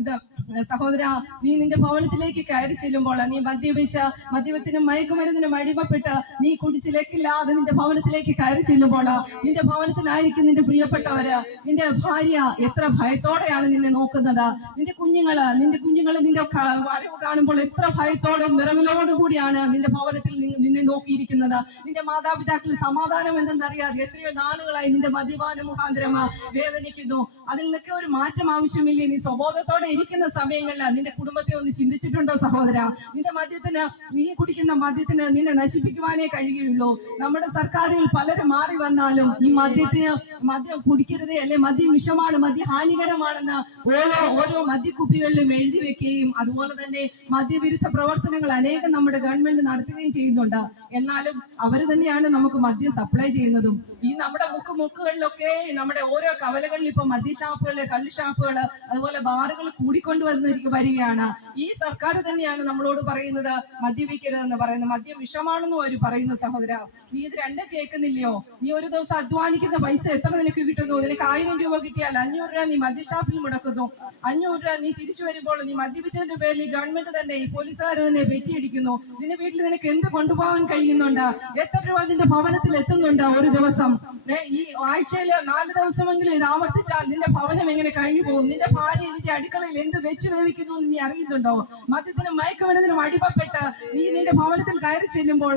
ഇത് സഹോദര, നീ നിന്റെ ഭവനത്തിലേക്ക് കയറി ചെല്ലുമ്പോൾ നീ മദ്യത്തിനും മയക്കുമരുന്നിനും അടിമപ്പെട്ട് നീ കുടിച്ചിലേക്കില്ലാതെ നിന്റെ ഭവനത്തിലേക്ക് കയറി ചെല്ലുമ്പോൾ നിന്റെ ഭവനത്തിലായിരിക്കും നിന്റെ പ്രിയപ്പെട്ടവര്, നിന്റെ ഭാര്യ എത്ര ഭയത്തോടെയാണ് നിന്നെ നോക്കുന്നത്. നിന്റെ കുഞ്ഞുങ്ങൾ നിന്റെ വരവ് കാണുമ്പോൾ എത്ര ഭയത്തോടും വിറവിലോടും കൂടിയാണ് നിന്റെ ഭവനത്തിൽ നിന്നെ നോക്കിയിരിക്കുന്നത്. നിന്റെ മാതാപിതാക്കൾ സമാധാനം എന്തെന്നറിയാതെ എത്രയോ നാളുകളായി നിന്റെ മദ്യപാന മുഖാന്തരം വേദനിക്കുന്നു. അതിൽ നിന്നൊക്കെ ഒരു മാറ്റം ആവശ്യമില്ലേ? നീ സ്വബോധത്തോടെ ഇരിക്കുന്ന സമയങ്ങളിൽ നിന്റെ കുടുംബത്തെ ഒന്ന് ചിന്തിച്ചിട്ടുണ്ടോ സഹോദര? നീ കുടിക്കുന്ന മദ്യത്തിന് നിന്നെ നശിപ്പിക്കുവാനേ കഴിയുള്ളൂ. നമ്മുടെ സർക്കാരുകൾ പലരും മാറി വന്നാലും ഈ മദ്യം കുടിക്കരുതേ, അല്ലെ മദ്യം വിഷമാണ്, മദ്യം ഹാനികരമാണെന്ന് ഓരോ മദ്യക്കുപ്പികളിലും എഴുതി വെക്കുകയും അതുപോലെ തന്നെ മദ്യവിരുദ്ധ പ്രവർത്തനങ്ങൾ അനേകം നമ്മുടെ ഗവൺമെന്റ് നടത്തുകയും ചെയ്യുന്നുണ്ട്. എന്നാലും അവർ തന്നെയാണ് നമുക്ക് മദ്യം സപ്ലൈ ചെയ്യുന്നതും. ഈ നമ്മുടെ മുക്കുകളിലൊക്കെ നമ്മുടെ ഓരോ കവലകളിൽ ഇപ്പൊ മദ്യഷാപ്പുകള്, കള്ളുഷാപ്പുകള്, അതുപോലെ ബാറുകൾ വരികയാണ്. ഈ സർക്കാർ തന്നെയാണ് നമ്മളോട് പറയുന്നത് മദ്യപിക്കരുതെന്ന് പറയുന്നത്. മദ്യം വിഷമാണെന്നും അവർ പറയുന്നു. സഹോദര, നീ ഇത് രണ്ടും കേൾക്കുന്നില്ലയോ? നീ ഒരു ദിവസം അധ്വാനിക്കുന്ന പൈസ എത്ര നിനക്ക് കിട്ടുന്നു? നിനക്ക് 1000 രൂപ കിട്ടിയാൽ 500 രൂപ നീ മദ്യഷാപ്പിൽ മുടക്കുന്നു. 500 രൂപ നീ തിരിച്ചു വരുമ്പോൾ നീ മദ്യപിച്ചതിന്റെ പേരിൽ ഗവൺമെന്റ് തന്നെ, ഈ പോലീസുകാർ തന്നെ വെറ്റിയടിക്കുന്നു. നിന്റെ വീട്ടിൽ നിനക്ക് എന്ത് കൊണ്ടുപോകാൻ കഴിയുന്നുണ്ട്? എത്ര രൂപ നിന്റെ ഭവനത്തിൽ എത്തുന്നുണ്ട് ഒരു ദിവസം? ഈ ആഴ്ചയിൽ 4 ദിവസമെങ്കിലും ഇത് ആവർത്തിച്ചാൽ നിന്റെ ഭവനം എങ്ങനെ കഴിഞ്ഞു പോകും? നിന്റെ ഭാര്യ നിന്റെ അടുക്കളയിൽ എന്ത് വെച്ച് വേവിക്കുന്നു എന്ന് നീ അറിയുന്നുണ്ടോ? മദ്യത്തിനും മയക്കുമരുന്നിനും അടിമപ്പെട്ട് നീ നിന്റെ ഭവനത്തിൽ കയറി ചെല്ലുമ്പോൾ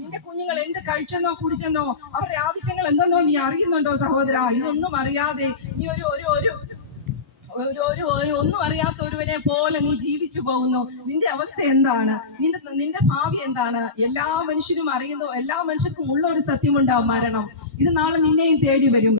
നിന്റെ കുഞ്ഞുങ്ങൾ എന്ത് കഴിച്ചെന്നോ കുടിച്ചെന്നോ അവരുടെ ആവശ്യങ്ങൾ എന്തെന്നോ നീ അറിയുന്നുണ്ടോ സഹോദര? ഇതൊന്നും അറിയാതെ നീ ഒന്നും അറിയാത്ത ഒരുവനെ പോലെ നീ ജീവിച്ചു പോകുന്നു. നിന്റെ അവസ്ഥ എന്താണ്? നിന്റെ ഭാവി എന്താണ്? എല്ലാ മനുഷ്യരും അറിയുന്നു, എല്ലാ മനുഷ്യർക്കും ഉള്ള ഒരു സത്യമുണ്ടാവും, മരണം. ഇത് നാളെ നിന്നെയും തേടി വരും.